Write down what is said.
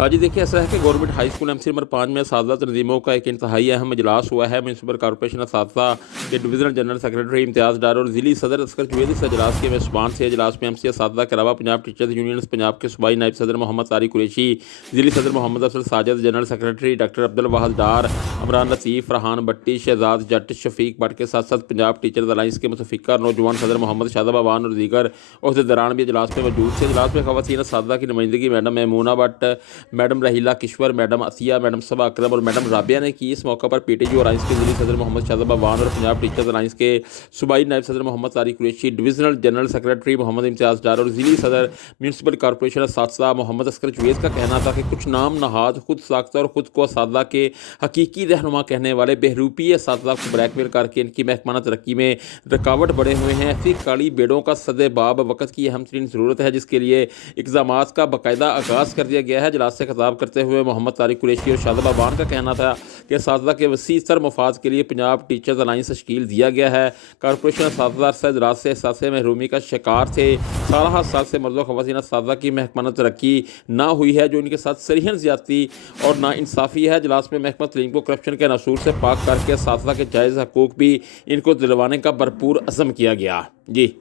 जी देखिए, ऐसा है कि government high school MC number 5 में असातिज़ा तंजीमों का एक इंतहाई अहम इजलास हुआ है। म्यूनसिपल कॉर्पोरेशन असातिज़ा के डिवीज़नल जनरल सेक्रेटरी इम्तियाज़ डार और ज़िली सदर असगर जुवैद इस इजलास के मेज़बान थे। इजलास में एमसी असातिज़ा के अलावा पंजाब टीचर्स यूनियन पंजाब के सूबाई नायब सदर मोहम्मद तारिक कुरैशी, ज़िली सदर Mohammad Afzal Sajid, general secretary doctor Abdul Wahid Dar, Amran Latif, Farhan Bhatti, Shahzad Jatt, Shafiq Bhatt के साथ साथ पंजाब टीचर्स अलाइंस के मुतफ़िका नौजवान सदर मोहम्मद शादाब अवान और दीगर अहदेदारान भी इजलास में मौजूद थे। इजलास में ख़वातीन असातिज़ा की नुमाइंदगी madam Maimoona Bhatt, madam Raheela Kishwar, madam Atiya, madam Saba Akram और मैडम राबिया ने की। इस मौके पर पीटीयू अलाइंस के ज़िली सदर मोहम्मद शादाब अवान और पंजाब टीचर्स अलाइंस के सूबाई नायब सदर Mohammad Tariq Qureshi, divisional general secretary Mohammad Imtiaz Dar और ज़िली सदर म्यूनसिपल कॉर्पोरेशन असातिज़ा मोहम्मद असगर जुवैद का कहना था कि कुछ नाम नहाद खुद साख्ता और ख़ुद को असातिज़ा के हकीकी रहनुमा कहने वाले बहरूपी असातिज़ा को ब्लैकमेल करके इनकी महकमाना तरक्की में रुकावट बने हुए हैं। ऐसी काली बेड़ों का सदेबाब वक़्त की अहम तरीन ज़रूरत है, जिसके लिए इक़दामात का बाकायदा आगाज़ कर दिया गया है। इजलास से खिताब करते हुए मोहम्मद तारिक कुरैशी और शादाब अवान का कहना था कि असातिज़ा के वसी सर मफाद के लिए पंजाब टीचर्स अलाइंस तश्कील दिया गया है। कॉर्पोरेशन असातिज़ा से इजलास से एहसास महरूमी का शिकार थे। 16 साल से मर्द व ख़वातीन असातिज़ा की महकमाना तरक्की ना हुई है, जो इनके साथ सरीहन ज़्यादती और नाइंसाफ़ी है। इजलास में महकमा तलीम को करप्शन के नासूर से पाक करके असातिज़ा के जायज़ हकूक़ भी इनको दिलवाने का भरपूर अज़्म किया गया। जी।